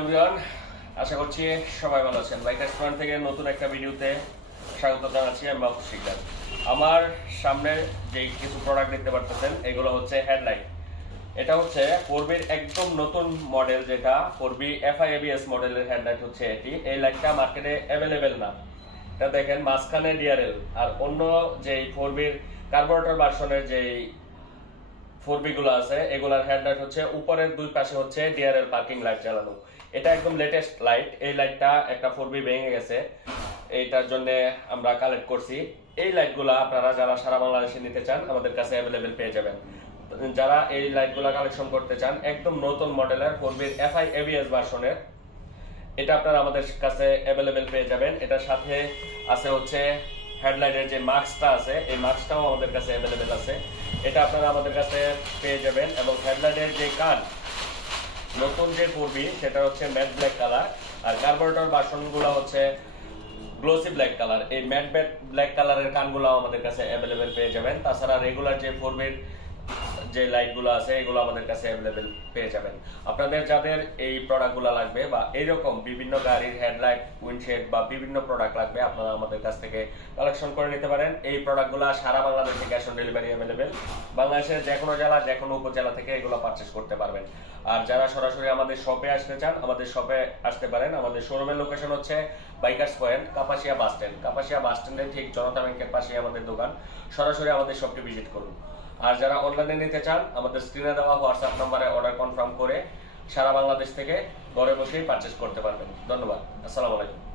Everyone, আশা করছি সবাই ভালো আছেন। বাইকার্স পয়েন্ট থেকে নতুন একটা ভিডিওতে স্বাগত জানাচ্ছি। আমি মাহফুজ শিকদার। আমার সামনে যে কিছু প্রোডাক্ট দেখতে পারতেছেন, এগুলো হচ্ছে হেডলাইট। এটা হচ্ছে ফোরবির একদম নতুন মডেল, যেটা ফোরবি এফআই এবিএস মডেলের হেডলাইট হচ্ছে এটি। এই লাইটটা মার্কেটে অ্যাভেলেবেল না। এটা দেখেন মাঝখানে ডিআরএল, আর অন্য যে ফোরবির কার্বোরেটর ভার্সনের যে ফোরবি গুলো আছে, এগুলার হেডলাইট হচ্ছে উপরের দুই পাশে হচ্ছে ডিআরএল পার্কিং লাইট জ্বালানো। এটা একদম লেটেস্ট লাইট। এই লাইটটা একটা ফোরবি ভেঙে গেছে, এইটার জন্য আমরা কালেক্ট করছি। এই লাইটগুলো আপনারা যারা সারা বাংলাদেশে নিতে চান, আমাদের কাছে অ্যাভেলেবেল পেয়ে যাবেন। যারা এই লাইটগুলো কালেকশন করতে চান, একদম নতুন মডেলের ফোরবির এফআই এবিএস ভার্সনের, এটা আপনারা আমাদের কাছে অ্যাভেলেবেল পেয়ে যাবেন। এটার সাথে আছে হচ্ছে হেডলাইটের যে মাস্কটা আছে, এই মাস্কটাও আমাদের কাছে অ্যাভেলেবেল আছে। এটা আপনারা আমাদের কাছে পেয়ে যাবেন। এবং হেডলাইটের যে কান, নতুন যে ফোরবি, সেটা হচ্ছে ম্যাট ব্ল্যাক কালার, আর কার্বোরেটর ভার্সনগুলো হচ্ছে গ্লোসি ব্ল্যাক কালার। এই ম্যাট ব্ল্যাক কালারের কানগুলো আমাদের কাছে অ্যাভেলেবেল পেয়ে যাবেন। তাছাড়া রেগুলার যে ফোরবির যে লাইটগুলো আছে, এগুলো আমাদের কাছে অ্যাভেলেবেল পেয়ে যাবেন। আপনাদের যাদের এই প্রোডাক্টগুলো লাগবে বা এইরকম বিভিন্ন গাড়ির হেডলাইট, উইন্ডশেড বা বিভিন্ন প্রোডাক্ট লাগবে, আপনারা আমাদের কাছ থেকে কালেকশন করে নিতে পারেন। এই প্রোডাক্টগুলো সারা বাংলাদেশে ক্যাশ অন ডেলিভারি অ্যাভেলেবেল। বাংলাদেশের যে কোনো জেলা, যে কোনো উপজেলা থেকে এগুলো পারচেস করতে পারবেন। আর যারা সরাসরি আমাদের শপে আসতে চান, আমাদের শপে আসতে পারেন। আমাদের শোরুমের লোকেশন হচ্ছে bikers point, Kapasia bus stand. Kapasia bus স্ট্যান্ডের ঠিক জনতা ব্যাংকের পাশে আমাদের দোকান। সরাসরি আমাদের শপটি ভিজিট করুন। আর যারা অনলাইনে নিতে চান, আমাদের স্ক্রিনে দেওয়া হোয়াটসঅ্যাপ নম্বরে অর্ডার কনফার্ম করে সারা বাংলাদেশ থেকে ঘরে বসেই পারচেস করতে পারবেন। ধন্যবাদ। আসসালামু আলাইকুম।